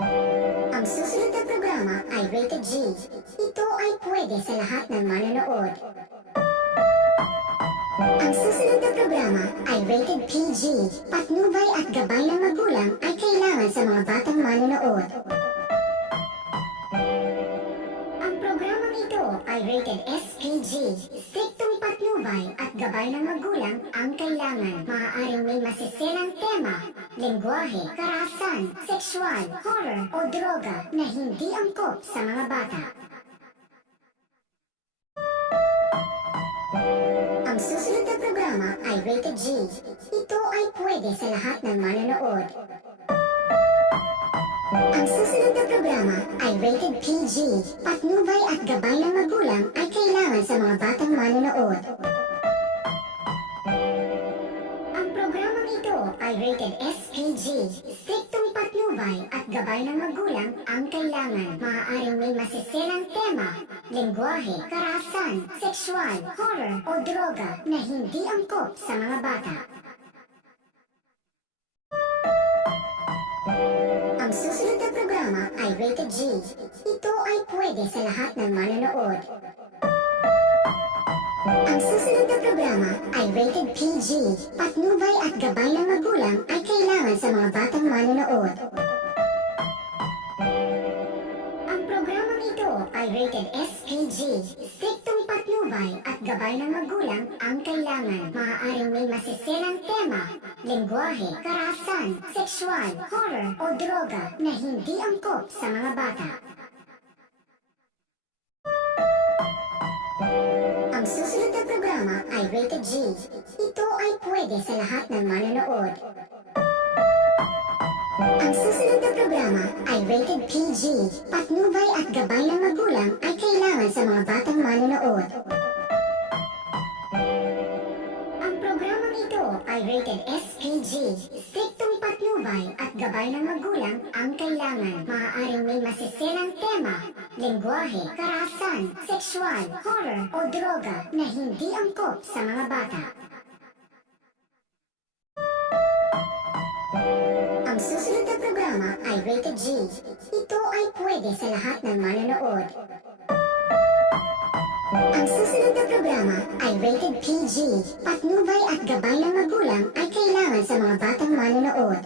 Ang susunod na programa ay rated G. Ito ay pwede sa lahat ng manonood. Ang susunod na programa ay rated PG. Patnubay at gabay ng magulang ay kailangan sa mga batang manonood. Ang programang ito ay rated SPG. Striktong patnubay at gabay ng magulang ang kailangan. Maaaring may masiselang tema, lengguwahe, karahasan, sexual, horror o droga na hindi angkop sa mga bata. Ang susunod na programa ay rated G. Ito ay pwede sa lahat ng manonood. Ang susunod na programa ay rated PG. Patnubay at gabay ng magulang ay kailangan sa mga batang manonood. Ang programang ito ay rated SPG. Striktong patnubay at gabay ng magulang ang kailangan. Maaaring may masiselang tema, lengguwahe, karahasan, sexual, horror o droga na hindi angkop sa mga bata. Ang susunod na programa ay rated G. Ito ay pwede sa lahat ng manonood. Ang susunod na programa ay rated PG. Patnubay at gabay ng magulang ay kailangan sa mga batang manonood. Ang programang ito ay rated SPG. Striktong patnubay at gabay ng magulang ang kailangan. Maaaring may masiselang tema, lengguwahe, karahasan, sexual, horror o droga na hindi angkop sa mga bata. Ang susunod na programa ay rated G. Ito ay pwede sa lahat ng manonood. Ang susunod na programa ay rated PG. Patnubay at gabay ng magulang ay kailangan sa mga batang manonood. Ang programang ito ay rated SPG. Striktong patnubay at gabay ng magulang ang kailangan. Maaaring may masiselang tema, lengguwahe, karahasan, sexual, horror o droga na hindi angkop sa mga bata. Ang susunod na programa ay rated G. Ito ay pwede sa lahat ng manonood. Ang susunod na programa ay rated PG. Patnubay at gabay ng magulang ay kailangan sa mga batang manonood.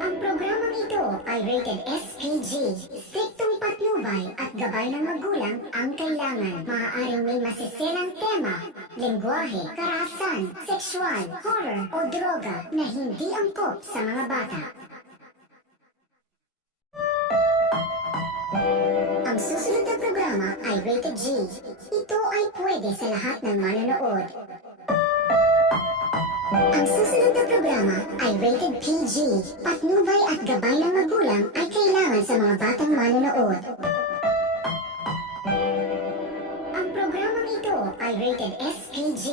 Ang programang ito ay rated SPG. Striktong patnubay at gabay ng magulang ang kailangan. Maaaring may masiselang tema, lengguwahe, karahasan, sexual, horror o droga na hindi angkop sa mga bata. Ang susunod na programa ay rated G. Ito ay pwede sa lahat ng manonood. Ang susunod na programa ay rated PG. Patnubay at gabay ng magulang ay kailangan sa mga batang manonood. Ang programang ito ay rated SPG.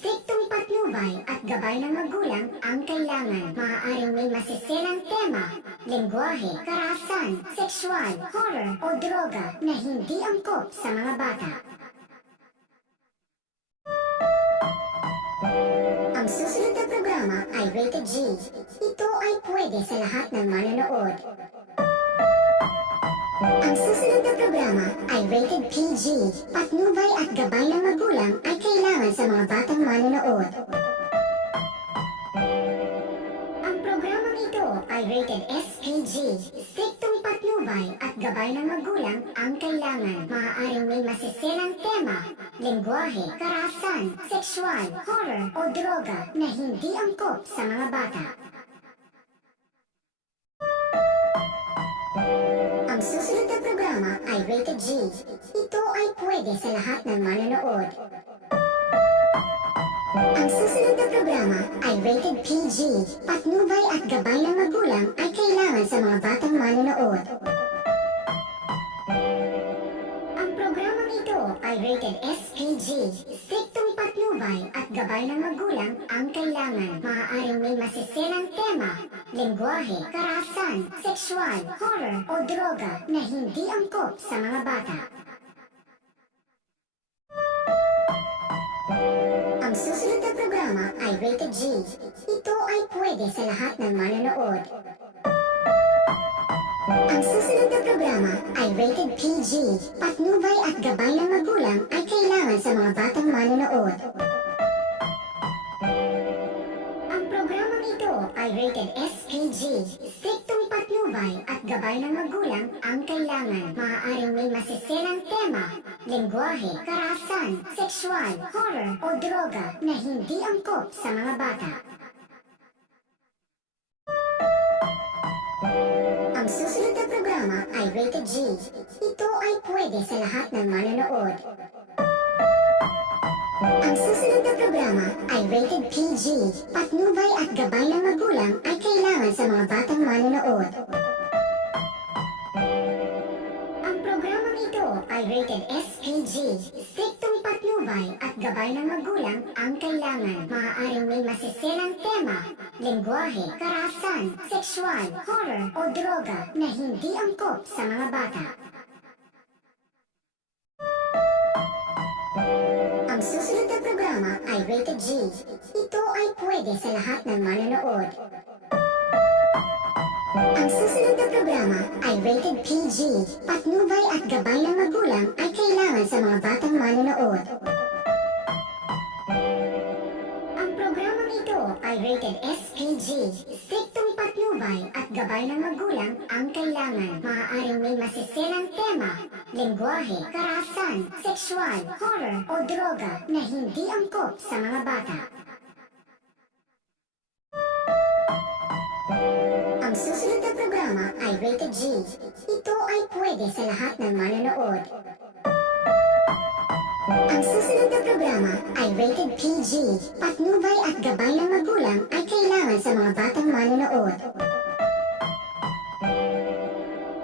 Striktong patnubay at gabay ng magulang ang kailangan. Maaaring may masiselang tema, lengguwahe, karahasan, sexual, horror o droga na hindi angkop sa mga bata. Ang susunod na programa ay rated G. Ito ay pwede sa lahat ng manonood. Ang susunod na programa ay rated PG. Patnubay at gabay ng magulang ay kailangan sa mga batang manonood. Ang programang ito ay rated SPG. Striktong patnubay at gabay ng magulang ang kailangan. Maaaring may masiselang tema, lengguwahe, karahasan, sexual, horror o droga na hindi angkop sa mga bata. Ang susunod na programa ay rated G. Ito ay pwede sa lahat ng manonood. Ang susunod na programa ay rated PG. Patnubay at gabay ng magulang ay kailangan sa mga batang manonood. Ang programang ito ay rated SPG. Striktong patnubay at gabay ng magulang ang kailangan. Maaaring may masiselang tema, lengguwahe, karahasan, sexual, horror o droga na hindi angkop sa mga bata. Ang susunod na programa ay rated G. Ito ay pwede sa lahat ng manonood. Ang susunod na programa ay rated PG. Patnubay at gabay ng magulang ay kailangan sa mga batang manonood. Ang programang ito ay rated SPG. Striktong patnubay at gabay ng magulang ang kailangan. Maaaring may masiselang tema, lengguwahe, karahasan, sexual, horror o droga na hindi angkop sa mga bata. Ang susunod na programa ay rated G. Ito ay pwede sa lahat ng manonood. Ang susunod na programa ay rated PG. Patnubay at gabay ng magulang ay kailangan sa mga batang manonood. Ang programang ito ay rated SPG. Striktong patnubay at gabay ng magulang ang kailangan. Maaaring may masiselang tema, lengguwahe, karahasan, sexual, horror o droga na hindi angkop sa mga bata. Ang susunod na programa ay rated G. Ito ay pwede sa lahat ng manonood. Ang susunod na programa ay rated PG. Patnubay at gabay ng magulang ay kailangan sa mga batang manonood. Ang programang ito ay rated SPG. Striktong patnubay at gabay ng magulang ang kailangan. Maaaring may masiselang tema, lengguwahe, karahasan, sexual, horror o droga na hindi angkop sa mga bata. Ang susunod na programa ay rated G. Ito ay pwede sa lahat ng manonood. Ang susunod na programa ay rated PG. Patnubay at gabay ng magulang ay kailangan sa mga batang manonood.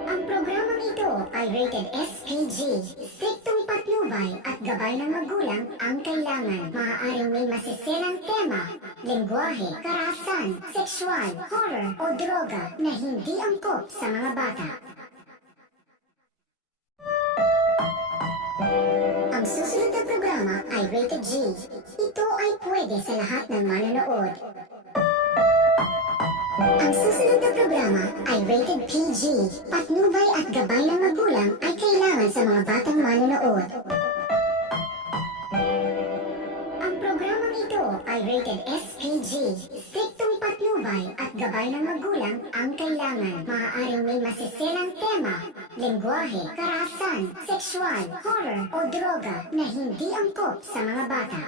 Ang programang ito ay rated SPG. Striktong patnubay at gabay ng magulang ang kailangan. Maaaring may masiselang tema, lengguwahe, karahasan, sexual, horror o droga na hindi angkop sa mga bata. Ang susunod na programa ay rated G. Ito ay pwede sa lahat ng manonood. Ang susunod na programa ay rated PG. Patnubay at gabay ng magulang ay kailangan sa mga batang manonood. Ang programang ito ay rated SPG. Striktong patnubay at gabay ng magulang ang kailangan. Maaaring may masiselang tema, lengguwahe, karahasan, sexual, horror o droga na hindi angkop sa mga bata.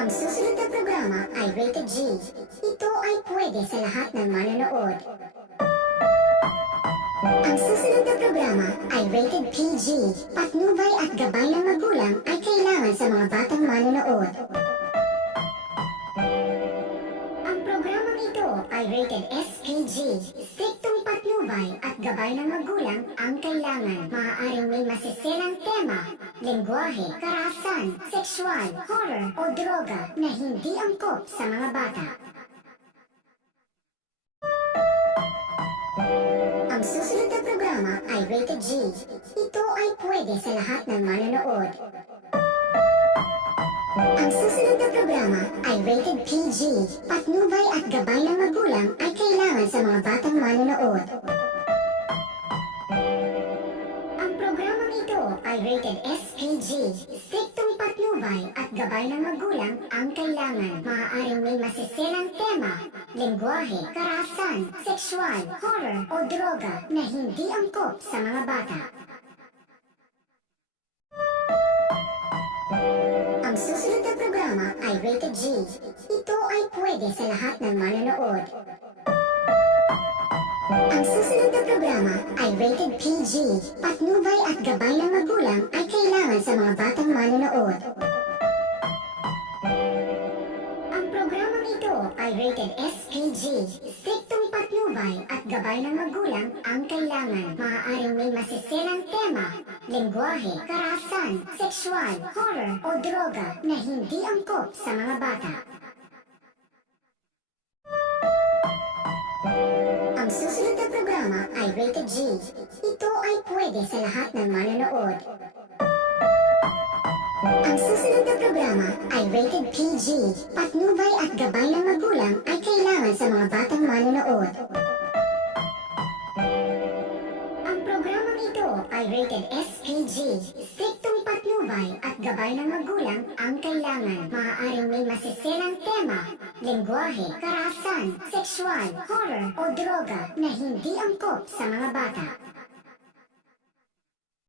Ang susunod na programa ay rated G. Ito ay pwede sa lahat ng manonood. Ang susunod na programa ay rated PG. Patnubay at gabay ng magulang ay kailangan sa mga batang manonood. Ang programang ito ay rated SPG. Striktong patnubay at gabay ng magulang ang kailangan. Maaaring may masiselang tema, lengguwahe, karahasan, sexual, horror o droga na hindi angkop sa mga bata. Ang susunod na programa ay rated G. Ito ay pwede sa lahat ng manonood. Ang susunod na programa ay rated PG. Patnubay at gabay ng magulang ay kailangan sa mga batang manonood. Ang programang ito ay rated SPG. Striktong patnubay at gabay ng magulang ang kailangan. Maaaring may masiselang tema, lengguwahe, karahasan, sexual, horror o droga na hindi angkop sa mga bata. Ang susunod na programa ay rated G. Ito ay pwede sa lahat ng manonood. Ang susunod na programa ay rated PG. Patnubay at gabay ng magulang ay kailangan sa mga batang manonood. Ang programang ito ay rated SPG. Striktong patnubay at gabay ng magulang ang kailangan. Maaaring may masiselang tema, lengguwahe, karahasan, sexual, horror o droga na hindi angkop sa mga bata. Ang susunod na programa ay rated G. Ito ay pwede sa lahat ng manonood. Ang susunod na programa ay rated PG. Patnubay at gabay ng magulang ay kailangan sa mga batang manonood. Ang programang ito ay rated SPG. Striktong patnubay at gabay ng magulang ang kailangan. Maaaring may masiselang tema, lengguwahe, karahasan, sexual, horror o droga na hindi angkop sa mga bata.